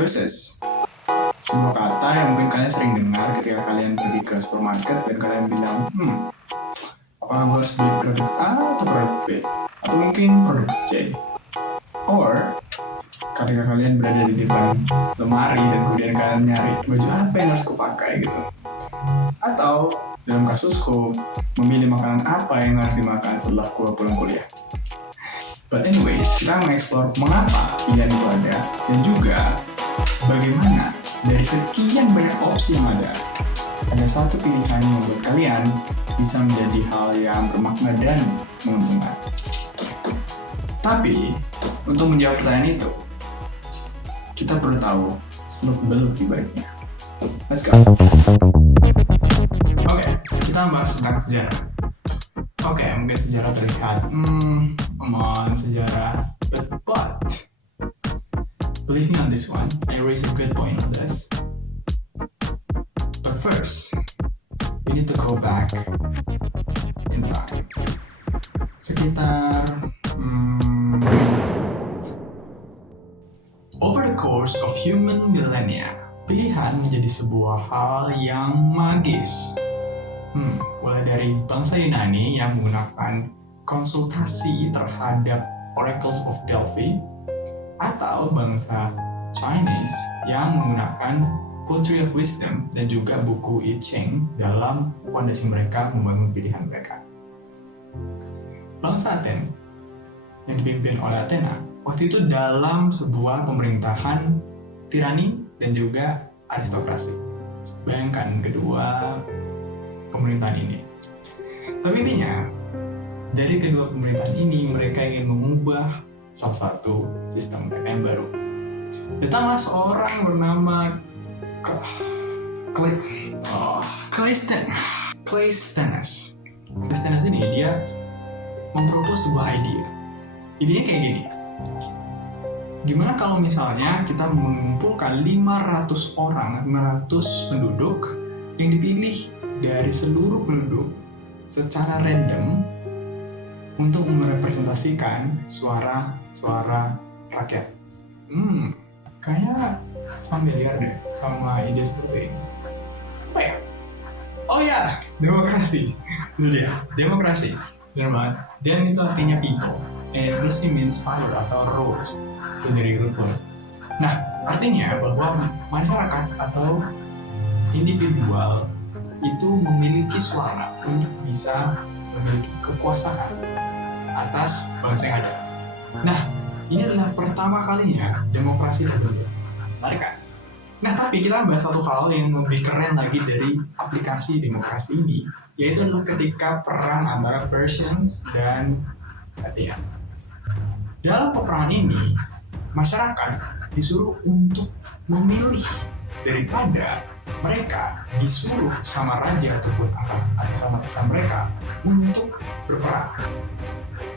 choices. Sebuah kata yang mungkin kalian sering dengar ketika kalian pergi ke supermarket dan kalian bilang, apakah gue harus beli produk A atau produk B? Atau mungkin produk C? Or, ketika kalian berada di depan lemari dan kemudian kalian nyari baju apa yang harus kupakai gitu. Atau, dalam kasusku, memilih makanan apa yang harus dimakan setelah gue pulang kuliah. But anyways, kita mengeksplor mengapa pilihan itu ada dan juga bagaimana dari sekian banyak opsi yang ada satu pilihan yang membuat kalian bisa menjadi hal yang bermakna dan menguntungkan. Tapi, untuk menjawab pertanyaan itu, kita perlu tahu seluk-beluk di baliknya. Let's go! Oke, kita bahas tentang sejarah. Oke, mungkin sejarah terlihat, sejarah, but believe me on this one, I raise a good point on this. But first, we need to go back in time. Sekitar, over the course of human millennia, pilihan menjadi sebuah hal yang magis. Mulai dari bangsa Yunani yang menggunakan konsultasi terhadap Oracles of Delphi, atau bangsa Chinese yang menggunakan Poetry of Wisdom dan juga buku I Ching dalam fondasi mereka membangun pilihan mereka. Bangsa Aten yang dipimpin oleh Athena waktu itu dalam sebuah pemerintahan tirani dan juga aristokrasi. Bayangkan kedua pemerintahan ini. Tapi intinya, dari kedua pemerintahan ini mereka ingin mengubah salah satu sistem mereka yang baru. Datanglah seorang bernama Cleisthenes. Cleisthenes ini dia mempropos sebuah ide. Idenya kayak gini. Gimana kalau misalnya kita mengumpulkan 500 penduduk yang dipilih dari seluruh penduduk secara random untuk merepresentasikan suara rakyat. Kayaknya familiar deh sama ide seperti ini. Apa ya? Oh ya, demokrasi. Itu dia, demokrasi. Benar banget. Dan itu artinya people. And democracy means power atau rule. Itu dari rukun. Nah, artinya bahwa masyarakat atau individual itu memiliki suara untuk bisa memiliki kekuasaan atas bangsa yang ada. Nah, ini adalah pertama kalinya demokrasi terbentuk. Menarik kan? Nah, tapi kita bahas satu hal yang lebih keren lagi dari aplikasi demokrasi ini, yaitu adalah ketika perang antara Persians dan Athenian. Dalam peperangan ini, masyarakat disuruh untuk memilih daripada mereka disuruh sama raja ataupun atasan mereka untuk berperang.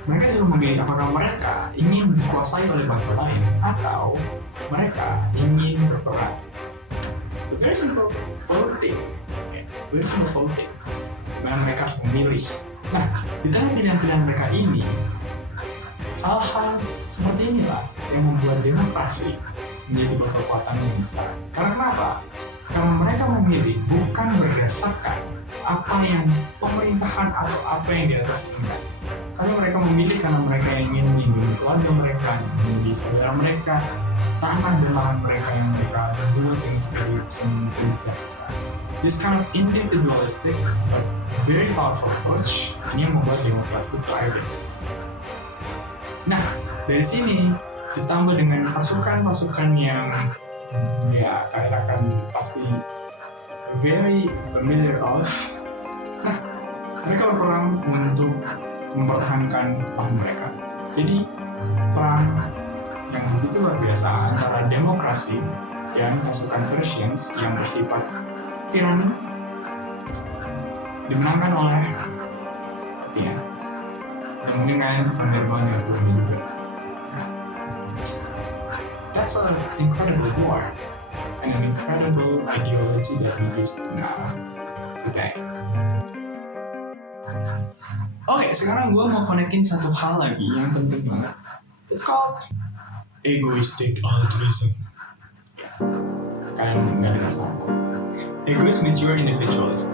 Mereka juga memilih apakah mereka ingin dikuasai oleh bangsa lain atau mereka ingin berperang. Very simple voting. Dimana mereka harus memilih. Nah, di tengah pilihan-pilihan mereka ini, hal-hal seperti inilah yang membuat demokrasi menjadi sebuah kekuatan yang besar. Karena kenapa? Karena mereka memilih bukan berdasarkan apa yang pemerintahan atau apa yang di atas inginkan. Karena mereka memilih karena mereka ingin melindungi keluarga mereka, melindungi saudara mereka, tanah dan lahan mereka yang mereka buat yang sekali bisa. This kind of individualistic but very powerful approach ini membuat demokrasi thriving. Nah, dari sini ditambah dengan pasukan-pasukan yang ya kalian akan pasti very familiar of. Nah, mereka berperang untuk mempertahankan lahan mereka. Jadi perang yang begitu luar biasa antara demokrasi dan pasukan Persians yang bersifat tirani dimenangkan oleh Athenians. Dan mungkin kalian familiar banget dengan juga. That's an incredible war and an incredible ideology that we use now today. Oke, sekarang gue mau konekin satu hal lagi yang penting banget. It's called egoistic altruism. kalian nggak dengar sama aku. Egois means you are individualist.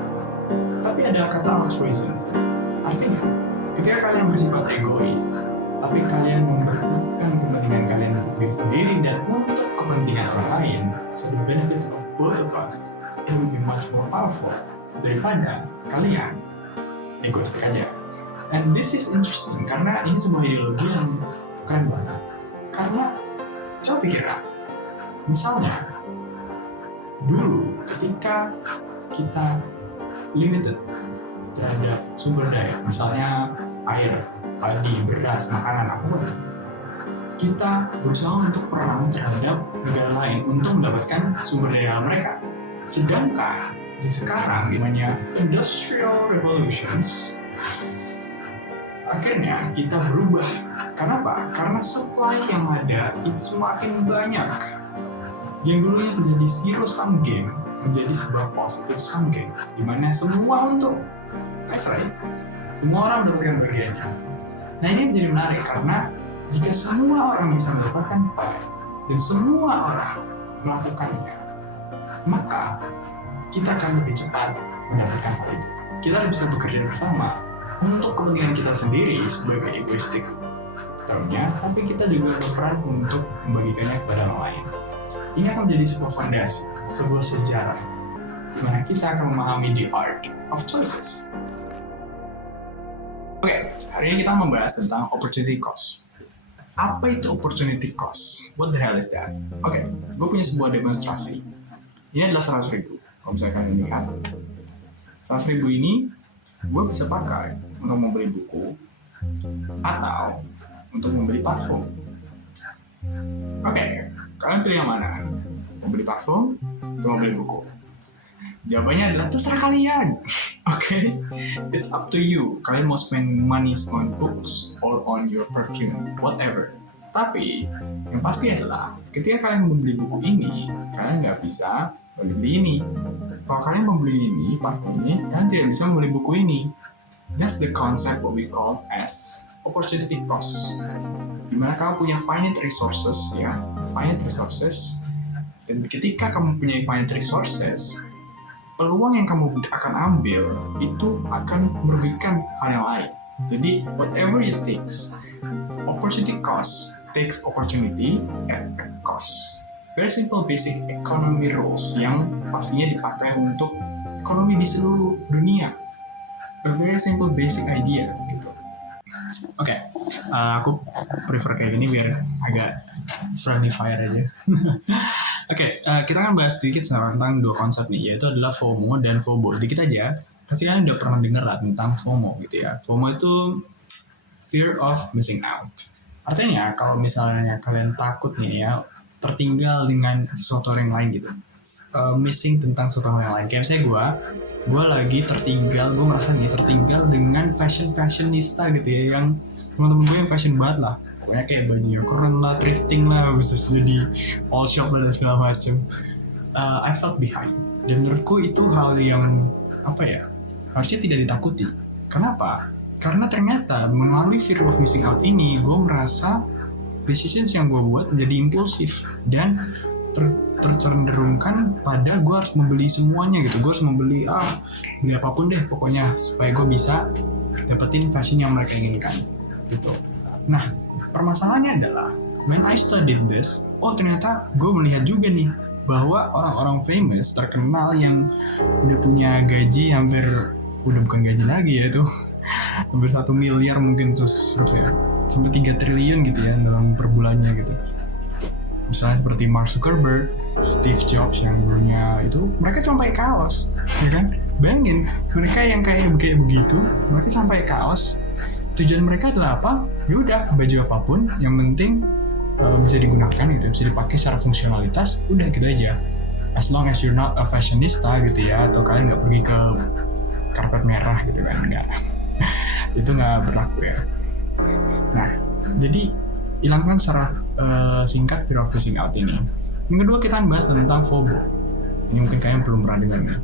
Tapi ada kata altruism. Artinya, ketika kalian bersifat egois, tapi kalian memperhatikan kepentingan kalian untuk diri sendiri dan untuk kepentingan orang lain, so the benefits of both of us, it will be much more powerful daripada kalian egoistik aja. And this is interesting karena ini sebuah ideologi yang keren banget. Karena coba pikirkan, misalnya dulu ketika kita limited terhadap sumber daya, misalnya air, padi, beras, makanan, apapun, kita berusaha untuk perang terhadap negara lain untuk mendapatkan sumber daya mereka. Sedangkan di sekarang namanya industrial revolutions, akhirnya kita berubah. Kenapa? Karena supply yang ada itu semakin banyak. Yang dulunya menjadi zero sum game menjadi sebuah positive sum game, di mana semua untuk right? Semua orang mendapatkan bagiannya. Nah ini menjadi menarik karena jika semua orang bisa mendapatkan pie dan semua orang melakukannya, maka kita akan lebih cepat mendapatkan hal itu. Kita bisa bekerja bersama untuk kepentingan kita sendiri sebagai egoistik termnya, tapi kita juga berperan untuk membagikannya kepada orang lain. Ini akan menjadi sebuah fondasi, sebuah sejarah, di mana kita akan memahami the art of choices. Oke, hari ini kita membahas tentang opportunity cost. Apa itu opportunity cost? What the hell is that? Oke, gue punya sebuah demonstrasi. Ini adalah 100.000. Kalau misalnya kalian lihat, 100.000 ini gue bisa pakai untuk membeli buku atau untuk membeli parfum. Oke, kalian pilih yang mana? Membeli parfum atau membeli buku? Jawabannya adalah terserah kalian. Oke, it's up to you. Kalian mau spend money on books or on your perfume, whatever. Tapi yang pasti adalah ketika kalian membeli buku ini, kalian nggak bisa membeli ini. Kalau kalian membeli ini, parfum ini, kalian tidak bisa membeli buku ini. That's the concept what we call as opportunity cost. Dimana kamu punya finite resources, ya, finite resources. Dan ketika kamu punya finite resources, peluang yang kamu akan ambil itu akan merugikan hal yang lain. Jadi whatever it takes, opportunity cost takes opportunity at a cost. Very simple basic economy rules yang pastinya dipakai untuk ekonomi di seluruh dunia. A very simple basic idea gitu. Oke, aku prefer kayak gini biar agak friendly fire aja. Oke, kita akan bahas sedikit tentang dua konsep nih, yaitu adalah FOMO dan FOBO. Dikit aja, pasti kalian udah pernah dengar lah tentang FOMO gitu ya. FOMO itu fear of missing out. Artinya kalau misalnya kalian takut nih ya, tertinggal dengan sesuatu yang lain gitu. Missing tentang sesuatu yang lain. Kayak misalnya gue lagi tertinggal, gue merasa nih tertinggal dengan fashionista gitu ya, yang teman-teman gue yang fashion banget lah. Pokoknya kayak bajunya keren lah, thrifting lah, bisa jadi all shop dan segala macem. I felt behind. Dan menurutku itu hal yang harusnya tidak ditakuti. Kenapa? Karena ternyata melalui fear of missing out ini, gue merasa decisions yang gue buat menjadi impulsif dan tercenderungkan pada gue harus membeli semuanya gitu. Gue harus beli apapun deh pokoknya supaya gue bisa dapetin fashion yang mereka inginkan gitu. Nah, permasalahannya adalah when I studied this, ternyata gue melihat juga nih bahwa orang-orang famous, terkenal yang udah punya gaji udah bukan gaji lagi ya itu, hampir 1 miliar mungkin, terus sampai 3 triliun gitu ya dalam per bulannya gitu. Misalnya seperti Mark Zuckerberg, Steve Jobs yang dulunya itu, mereka cuma pakai kaos, ya kan? Bayangin, mereka yang kayak begitu, mereka cuma pakai kaos. Tujuan mereka adalah apa? Ya udah, baju apapun, yang penting bisa digunakan gitu, bisa dipakai secara fungsionalitas, udah gitu aja. As long as you're not a fashionista gitu ya, atau kalian nggak pergi ke karpet merah gitu kan, enggak. Itu nggak berlaku ya. Nah, jadi hilangkan secara singkat fear of missing out ini. Yang kedua kita akan bahas tentang FOBO. Ini mungkin kalian belum pernah dengar nih.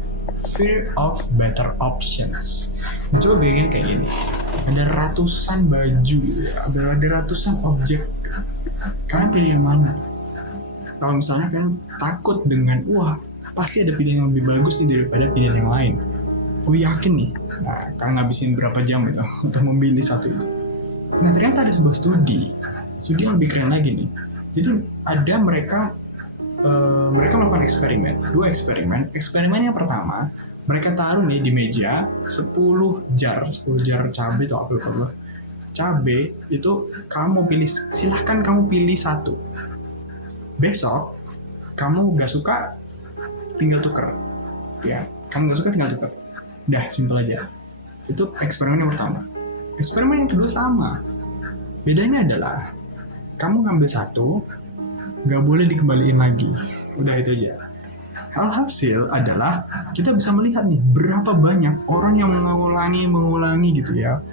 Fear of better options. Nah, coba bayangin kayak gini. Ada ratusan baju, ada ratusan objek. Kalian pilih yang mana? Kalau misalnya kalian takut dengan, wah pasti ada pilihan yang lebih bagus nih daripada pilihan yang lain, gue yakin nih, nah kalian ngabisin berapa jam itu untuk memilih satu itu. Nah ternyata ada sebuah studi yang lebih keren lagi nih. Jadi ada mereka melakukan eksperimen, 2 eksperimen. Eksperimen yang pertama, mereka taruh nih di meja 10 jar cabai atau apa cabai itu, kamu mau pilih, silahkan kamu pilih satu. Besok kamu gak suka tinggal tuker, ya kamu gak suka tinggal tuker, udah simple aja. Itu eksperimen yang pertama. Eksperimen yang kedua sama, bedanya adalah kamu ngambil satu, gak boleh dikembaliin lagi, udah itu aja. Alhasil adalah kita bisa melihat nih berapa banyak orang yang mengulangi gitu ya,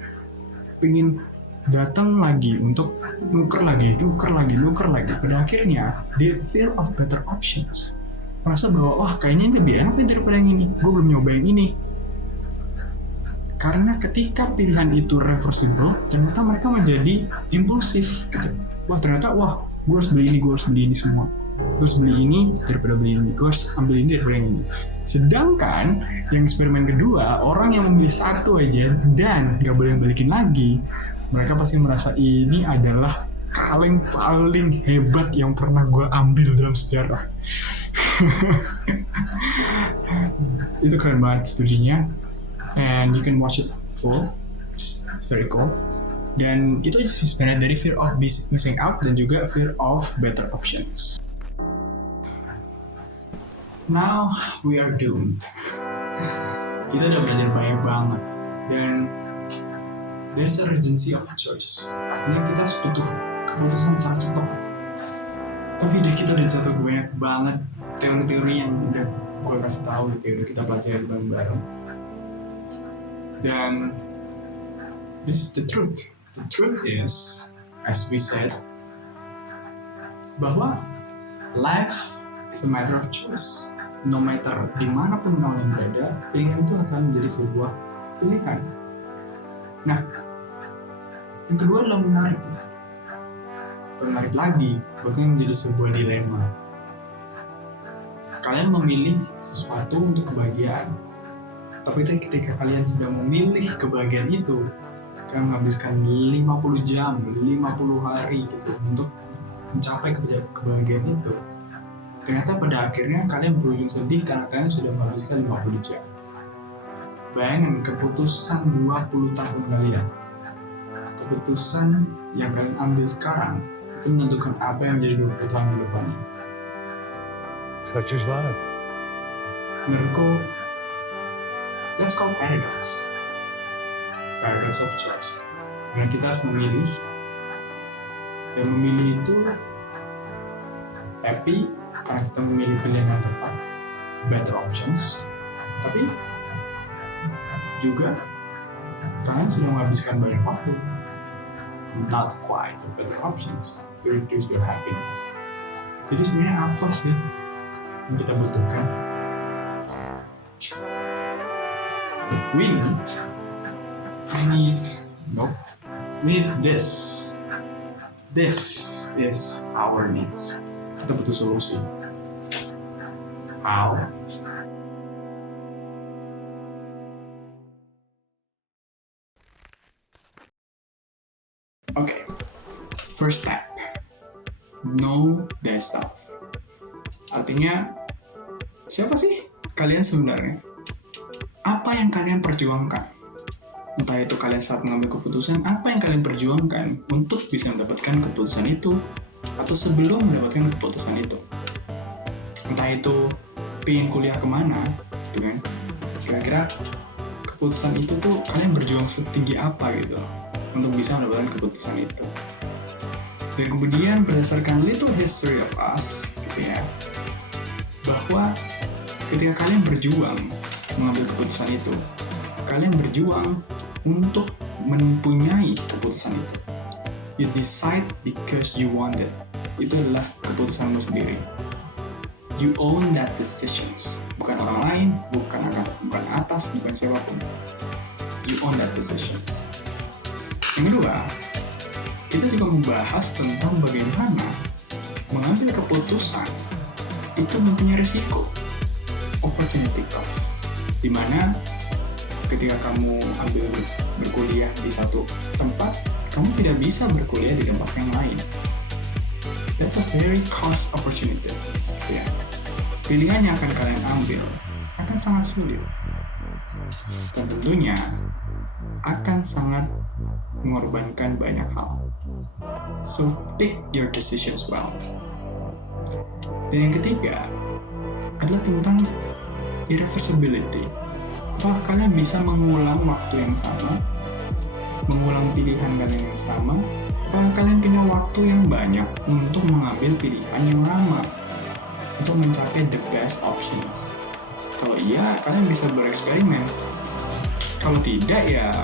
pengen datang lagi untuk nuker lagi. Pada akhirnya they feel of better options, merasa bahwa wah kayaknya ini lebih enak daripada yang ini, gue belum nyobain ini. Karena ketika pilihan itu reversible, ternyata mereka menjadi impulsif gitu. Wah ternyata gue harus beli ini semua, gue harus beli ini daripada beli ini, gue harus ambil ini daripada yang ini. Sedangkan yang eksperimen kedua, orang yang memilih satu aja dan gak boleh balikin lagi, mereka pasti merasa ini adalah kaleng paling hebat yang pernah gue ambil dalam sejarah. Itu keren banget studinya, and you can watch it full, very cool. Dan itu sebenarnya dari fear of missing out dan juga fear of better options. Now we are doomed. Kita udah belajar banyak banget, dan there's urgency of choice. Artinya kita harus butuh keputusan sangat cepat. Tapi kita udah jatuh banyak banget teori-teori yang udah gue kasih tahu gitu, udah kita pelajari bareng-bareng. Dan this is the truth. The truth is, as we said, bahwa life is a matter of choice. No matter dimanapun kalian berada, pilihan itu akan menjadi sebuah pilihan. Nah, yang kedua adalah menarik lagi, bahkan menjadi sebuah dilema. Kalian memilih sesuatu untuk kebahagiaan, tapi ketika kalian sudah memilih kebahagiaan itu, kalian menghabiskan 50 jam, 50 hari gitu untuk mencapai kebahagiaan itu. Ternyata pada akhirnya kalian berujung sedih karena kalian sudah menghabiskan 50 jam. Bayangin keputusan 20 tahun kalian, keputusan yang kalian ambil sekarang itu menentukan apa yang menjadi 20 tahun ke depannya. Such is life. Menurutku, that's called paradox of choice. Karena kita harus memilih, dan memilih itu happy karena kita memilih pilihan yang tepat, better options. Tapi juga kalian sudah menghabiskan banyak waktu, not quite the better options to reduce your happiness. Jadi sebenarnya apa sih yang kita butuhkan? We need this. This is our needs. Kita butuh solusi. How? Okay. First step. Know thyself. Artinya, siapa sih kalian sebenarnya? Apa yang kalian perjuangkan? Entah itu kalian saat mengambil keputusan, apa yang kalian perjuangkan untuk bisa mendapatkan keputusan itu, atau sebelum mendapatkan keputusan itu. Entah itu pengen kuliah kemana, gitu kan? Kira-kira keputusan itu tuh kalian berjuang setinggi apa gitu untuk bisa mendapatkan keputusan itu. Dan kemudian berdasarkan little history of us, gitu ya, bahwa ketika kalian berjuang mengambil keputusan itu, kalian berjuang untuk mempunyai keputusan itu. You decide because you want it. Itu adalah keputusanmu sendiri. You own that decisions. Bukan orang lain, bukan atas, bukan siapapun. You own that decisions. Yang kedua, kita juga membahas tentang bagaimana mengambil keputusan itu mempunyai risiko, opportunity cost, dimana ketika kamu ambil berkuliah di satu tempat, kamu tidak bisa berkuliah di tempat yang lain. That's a very cost opportunity. Ya. Pilihan yang akan kalian ambil akan sangat sulit dan tentunya akan sangat mengorbankan banyak hal. So pick your decisions well. Dan yang ketiga adalah tentang irreversibility. Apakah kalian bisa mengulang waktu yang sama, mengulang pilihan kalian yang sama? Apakah kalian punya waktu yang banyak untuk mengambil pilihan yang lama, untuk mencapai the best options? Kalau iya, kalian bisa bereksperimen. Kalau tidak, ya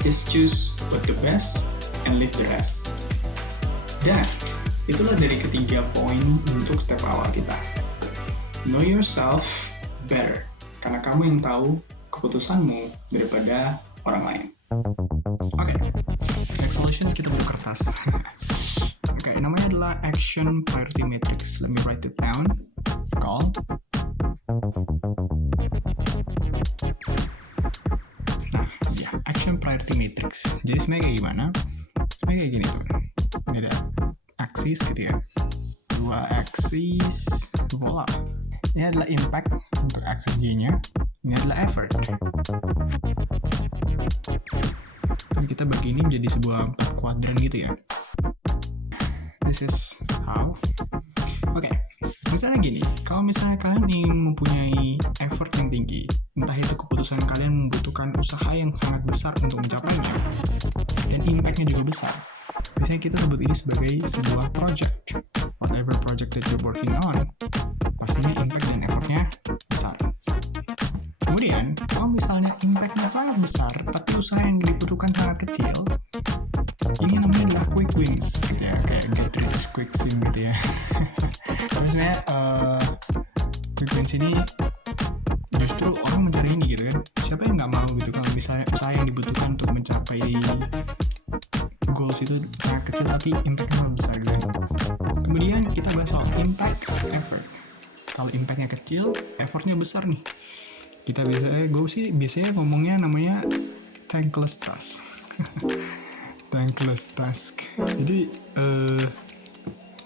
just choose what the best and leave the rest. Dan itulah dari ketiga poin untuk step awal kita. Know yourself better, karena kamu yang tahu keputusanmu daripada orang lain. Oke, next solutions kita butuh kertas. Oke, namanya adalah Action Priority Matrix. Let me write it down. It's called. Nah, ya, Action Priority Matrix. Jadi sebenarnya kayak gimana? Sebenarnya kayak gini tuh. Ini ada aksis gitu ya. 2 aksis, voila. Ini adalah impact untuk aksis Y-nya. Ini adalah effort. Dan kita bagi ini menjadi sebuah 4 kuadran gitu ya. This is how. Oke, misalnya gini, kalau misalnya kalian ingin mempunyai effort yang tinggi, entah itu keputusan kalian membutuhkan usaha yang sangat besar untuk mencapainya, dan impact-nya juga besar. Biasanya kita sebut ini sebagai sebuah project. Whatever project that you're working on, pastinya impact dan effort-nya besar. Kemudian, kalau misalnya impact-nya sangat besar, tapi usaha yang dibutuhkan sangat kecil, ini namanya adalah quick wins, gitu ya, kayak get rich quick scheme gitu ya. Terusnya, quick wins ini justru orang mencari ini gitu kan. Siapa yang nggak mau gitu kalau misalnya usaha yang dibutuhkan untuk mencapai goals itu sangat kecil tapi impact-nya lebih besar gitu. Kemudian kita bahas soal impact effort. Kalau impact-nya kecil, effort-nya besar nih. Gue sih biasanya ngomongnya namanya thankless task. Thankless task. Jadi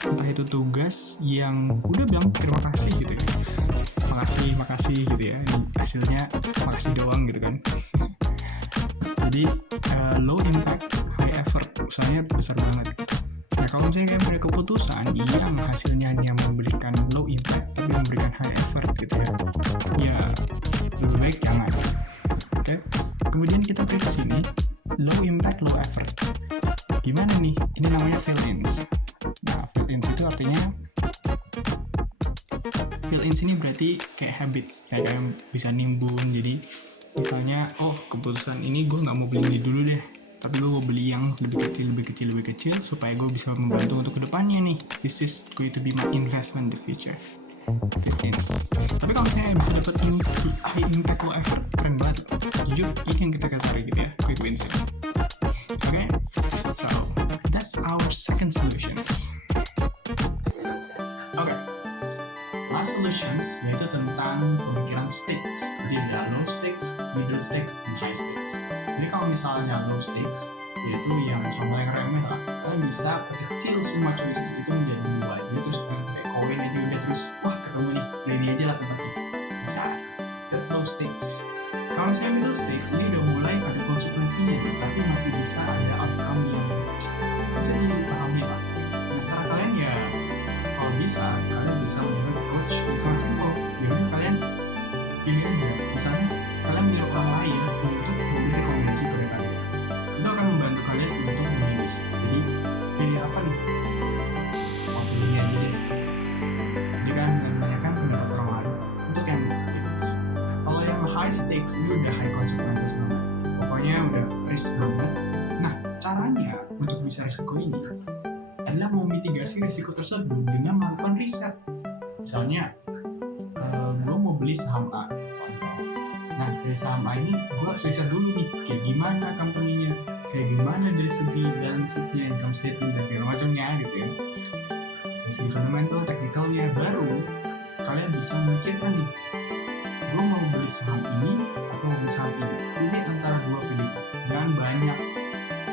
entah itu tugas yang udah bilang terima kasih gitu ya. Makasih gitu ya. Hasilnya makasih doang gitu kan. Jadi low impact, high effort, usahanya besar banget. Nah kalau misalnya kayak punya keputusan yang hasilnya hanya memberikan low impact tapi memberikan high effort gitu ya lebih baik jangan. Oke. Kemudian kita ke sini, low impact, low effort. Gimana nih? Ini namanya fill-ins. Nah, fill-ins itu artinya fill-ins ini berarti kayak habits, kayak kalian bisa nimbun. Jadi misalnya, keputusan ini gue nggak mau beli ini dulu deh, tapi gue mau beli yang lebih kecil supaya gue bisa membantu untuk kedepannya nih. This is going to be my investment in the future. Fitness. Tapi kalau misalnya bisa dapet high impact low effort, keren banget. Jujur, ini yang kita tarik gitu ya, quick wins ya. Okay, so that's our second solutions. Okay, last solutions yaitu tentang pemikiran stakes. Jadi ada low stakes, middle stakes, dan high stakes. Jadi kalau misalnya low stakes, yaitu yang hal yang remeh lah, kalian bisa kecil semua choices itu menjadi 2. Jadi terus kayak koin aja udah terus, wah ketemu nih, ini aja lah tempatnya. Bisa, that's low stakes. Kalau misalnya middle stakes, ini udah mulai ada konsekuensinya, tapi masih bisa ada outcome yang bisa dipahami lah. Nah cara kalian ya, kalau bisa, kalian bisa membuat approach yang sangat simple. Yaudah kalian pilih aja, misalnya kalian pilih orang lain untuk memberi rekomendasi kepada kalian. Itu akan membantu kalian untuk memilih. Jadi pilih apa nih? Pilih ini aja deh. Jadi kan menanyakan pendapat orang lain untuk yang mid stakes. Kalau yang high stakes ini udah high consequences banget. Pokoknya udah risk banget. Nah caranya untuk bisa risiko ini adalah memitigasi risiko tersebut dengan melakukan riset. Misalnya, gue mau beli saham A, contoh. Nah, dari saham A ini gue harus riset dulu nih, kayak gimana company-nya, kayak gimana dari segi balance sheet-nya, income statement, dan segala macamnya gitu ya. segi fundamental, teknikalnya, baru kalian bisa memikirkan nih, gue mau beli saham ini atau mau beli saham ini. Pilih antara dua pilihan. Jangan banyak.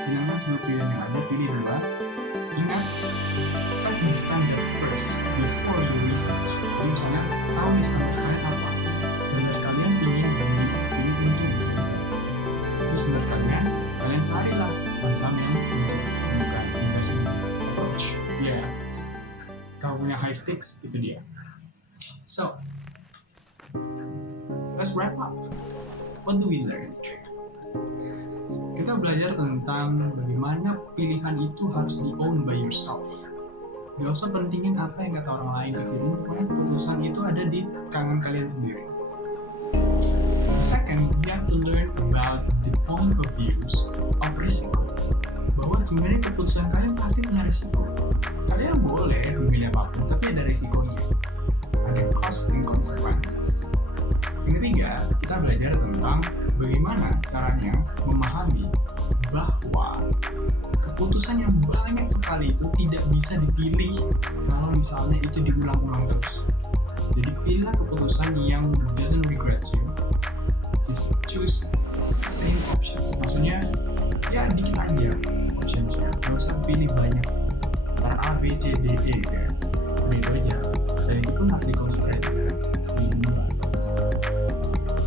Jangan sebelum pilihan yang ada, pilih dua. Ingat, set the standard first before you research. Jadi misalnya, tahu nih standar kalian apa. Benar kalian ingin beli ini untung. Terus benar kalian carilah saham yang bukan investment approach. Ya, kalau punya high stakes, itu dia. So, let's wrap up. What do we learn? Kita belajar tentang bagaimana pilihan itu harus di-own by yourself. Gak usah pentingin apa yang kata orang lain pikirin, karena keputusan itu ada di tangan kalian sendiri. The second, you have to learn about the point of views of risiko. Bahwa sebenarnya keputusan kalian pasti punya risiko. Kalian boleh memilih apapun, tapi ada risikonya. Ada cost and consequences. Yang ketiga, kita belajar tentang bagaimana caranya memahami bahwa keputusan yang banyak sekali itu tidak bisa dipilih kalau misalnya itu diulang-ulang terus. Jadi pilihlah keputusan yang doesn't regret you. Just choose same options. Maksudnya ya dikit aja optionsnya. Gak usah pilih banyak. Antara A, B, C, D, E gitu ya. Udah itu aja. Dan itu pun harus di-constrain gitu ya.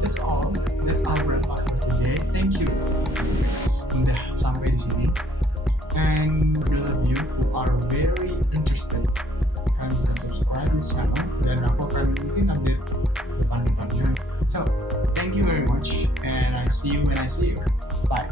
That's all. That's our wrap up for today. Thank you. Udah sampai di sini. And for those of you who are very interested, kalian bisa subscribe di channel dan aku akan mungkin update depan-depannya. So, thank you very much and I see you when I see you. Bye.